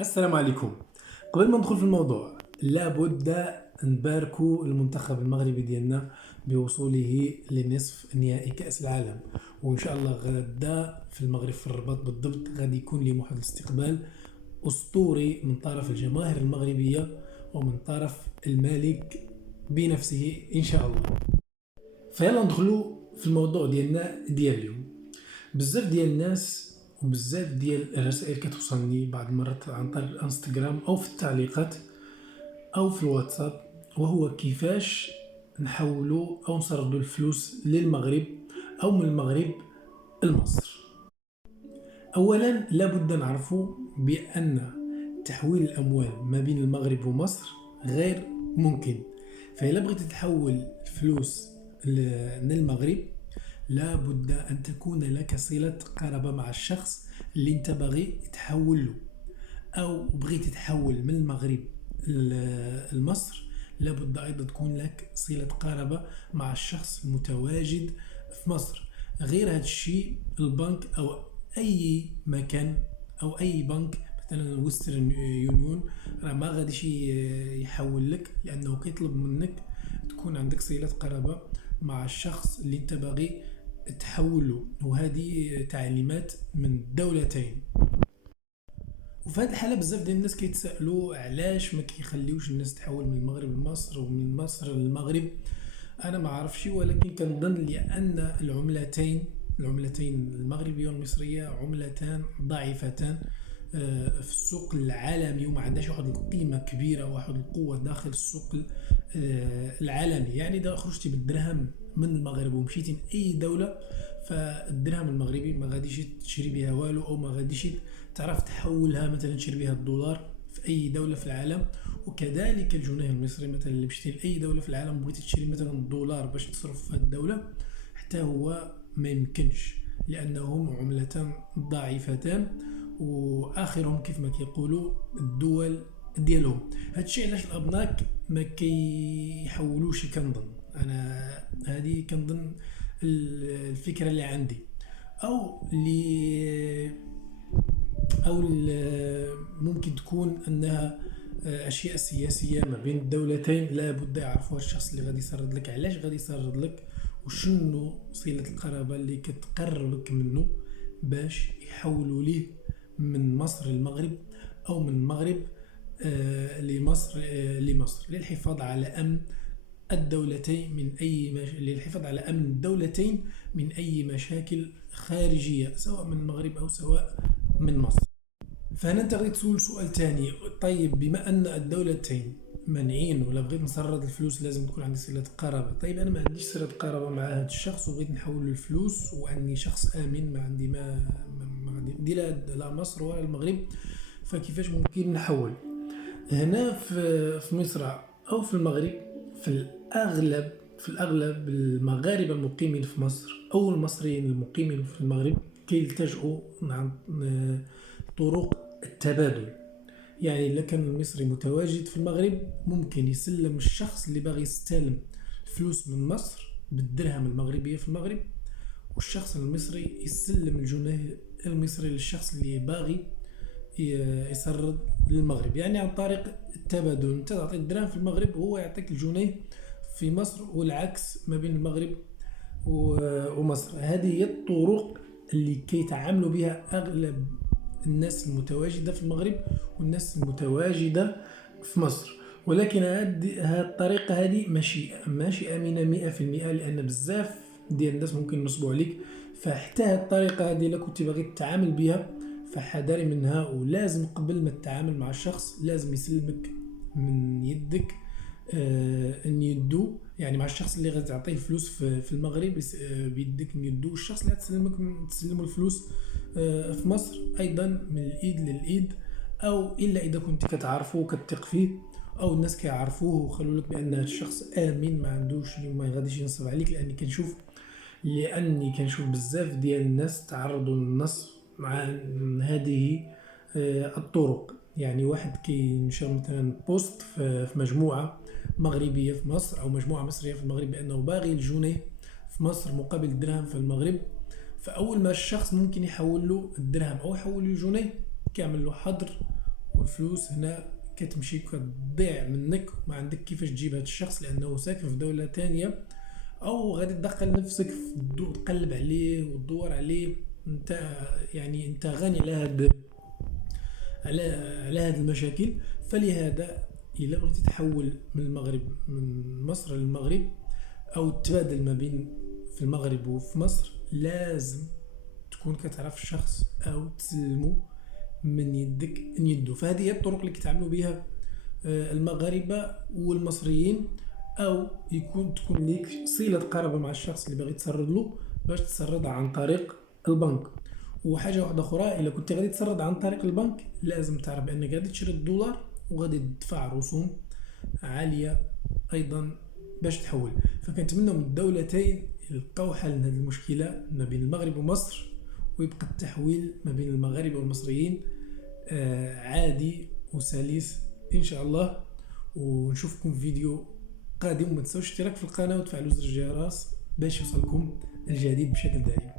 السلام عليكم. قبل ما ندخل في الموضوع لابد نباركوا المنتخب المغربي ديالنا بوصوله لنصف نهائي كأس العالم، وإن شاء الله غدا في المغرب في الرباط بالضبط غادي يكون لهم واحد الاستقبال أسطوري من طرف الجماهير المغربية ومن طرف الملك بنفسه إن شاء الله. فيلا ندخلوا في الموضوع ديالنا ديال اليوم. بزاف ديال الناس وبزاف ديال الرسائل كتوصلني بعض المرات عن طريق الانستغرام او في التعليقات او في الواتساب، وهو كيفاش نحولوا او نسردوا الفلوس للمغرب او من المغرب لمصر. اولا لابد نعرفوا بان تحويل الاموال ما بين المغرب ومصر غير ممكن. فإلا بغيت تحول فلوس للمغرب لابد أن تكون لك صلة قرابة مع الشخص اللي انت باغي تحول له، أو بغيت تحول من المغرب لمصر لابد أيضا تكون لك صلة قرابة مع الشخص المتواجد في مصر. غير هذا الشيء البنك أو أي مكان أو أي بنك مثلا ويسترن يونيون راه ما غاديش يحول لك، لأنه كيطلب منك تكون عندك صلة قرابة مع الشخص اللي انت باغي تحوله، وهذه تعليمات من الدولتين. وفي هذه الحالة بزاف ديال الناس كيتسائلوا علاش ما كيخليوش الناس تحول من المغرب لمصر ومن مصر للمغرب. انا ما عارفش، ولكن كنظن لان العملتين المغربية والمصرية عملتان ضعيفتان في السوق العالمي، وما عندهاش واحد القيمة كبيرة وواحد القوة داخل السوق العالمي. يعني إذا خرجتي بالدرهم من المغرب ومشيتي لأي دولة، فالدرهم المغربي ما غاديش تشري بها والو، أو ما غاديش تعرف تحولها مثلا تشري بها الدولار في أي دولة في العالم. وكذلك الجنيه المصري مثلا اللي مشيتي لأي دولة في العالم بغيتي تشري مثلا الدولار باش تصرف في هذه الدولة، حتى هو ما يمكنش، لأنهم عملتان ضعيفتان واخرهم كيف ما كيقولوا الدول ديالهم. هادشي علاش الابناك ما كيحولوش. كنظن انا هذه كنظن الفكره اللي عندي، او اللي ممكن تكون انها اشياء سياسيه ما بين الدولتين. لا بد يعرفوها الشخص اللي غادي يسرد لك علاش غادي يسرد لك، وشنو صله القرابه اللي كتقربك منه باش يحولوا ليه من مصر للمغرب، او من المغرب لمصر للحفاظ على امن الدولتين من للحفاظ على امن الدولتين من اي مشاكل خارجيه سواء من المغرب او سواء من مصر. فهنا انت غادي تسول سؤال تاني، طيب بما ان الدولتين مانعين ولا بغيت نسرد الفلوس لازم تكون عندي صلة قرابة. طيب انا ما عنديش صلة قرابة مع هذا الشخص وبغيت نحول له الفلوس واني شخص امن، ما عندي ما غادي ندير لا مصر ولا المغرب، فكيفاش ممكن نحول؟ هنا في مصر او في المغرب في الاغلب المغاربة المقيمين في مصر او المصريين المقيمين في المغرب كيلتجئوا عن طرق التبادل. يعني إلا كان المصري متواجد في المغرب ممكن يسلم الشخص اللي باغي يستلم الفلوس من مصر بالدرهم المغربية في المغرب، والشخص المصري يسلم الجنيه المصري للشخص اللي باغي يسرد للمغرب. يعني عن طريق التبادل، انت تعطي الدرهم في المغرب وهو يعطيك الجنيه في مصر، والعكس ما بين المغرب ومصر. هذه هي الطرق اللي كيتعاملوا بها اغلب الناس المتواجدة في المغرب والناس المتواجدة في مصر. ولكن هذه الطريقة هذه ماشي آمنة 100%، لأن بزاف ديال الناس ممكن ينصبوا عليك. فحتى هذه الطريقة هذه إلا كنت باغي تتعامل بها فحذري منها، ولازم قبل ما تتعامل مع الشخص لازم يسلمك من يدك ان يدو. يعني مع الشخص اللي غادي تعطيه الفلوس في المغرب بيدك من يدو، والشخص اللي تسلمه الفلوس في مصر ايضا من الايد للايد. او الا اذا كنت كتعرفوه وكتثق فيه، او الناس كيعرفوه وخلوا لك بان هذا الشخص امن ما عندوش ما غاديش ينصب عليك. لاني كنشوف بزاف ديال الناس تعرضوا للنصب مع هذه الطرق. يعني واحد كينشر مثلا بوست في مجموعه مغربيه في مصر او مجموعه مصريه في المغرب بانه باغي الجنيه في مصر مقابل الدرهم في المغرب، فاول ما الشخص ممكن يحول له الدرهم او يحول له الجنيه كيعمل له حظر والفلوس هنا كتمشي كتضيع منك، ما عندك كيفاش تجيب هذا الشخص لانه ساكن في دولة تانية، او غادي تدخل نفسك في تقلب عليه وتدور عليه. انت يعني انت غني على على هذه المشاكل. فلهذا الا بغيتي تحول من المغرب، من مصر للمغرب، او تبادل ما بين في المغرب وفي مصر، لازم تكون كتعرف الشخص او تسلمه من يدك يده. فهذه هي الطرق اللي كيتعاملوا بها المغاربه والمصريين. او تكون ليك صله قرابه مع الشخص اللي باغي تسرد له، باش تسرد عن طريق البنك. وحاجه واحده اخرى، الا كنت غادي تسرد عن طريق البنك لازم تعرف بانك غادي تشري الدولار وغادي تدفع رسوم عاليه ايضا باش تحول. فكنتمنى من الدولتين يلقاو حل لهذه المشكله ما بين المغرب ومصر، ويبقى التحويل ما بين المغاربه والمصريين عادي وسلس ان شاء الله. ونشوفكم في فيديو قادم. وما تنسوش الاشتراك في القناه وتفعلوا زر الجرس باش يوصلكم الجديد بشكل دائم.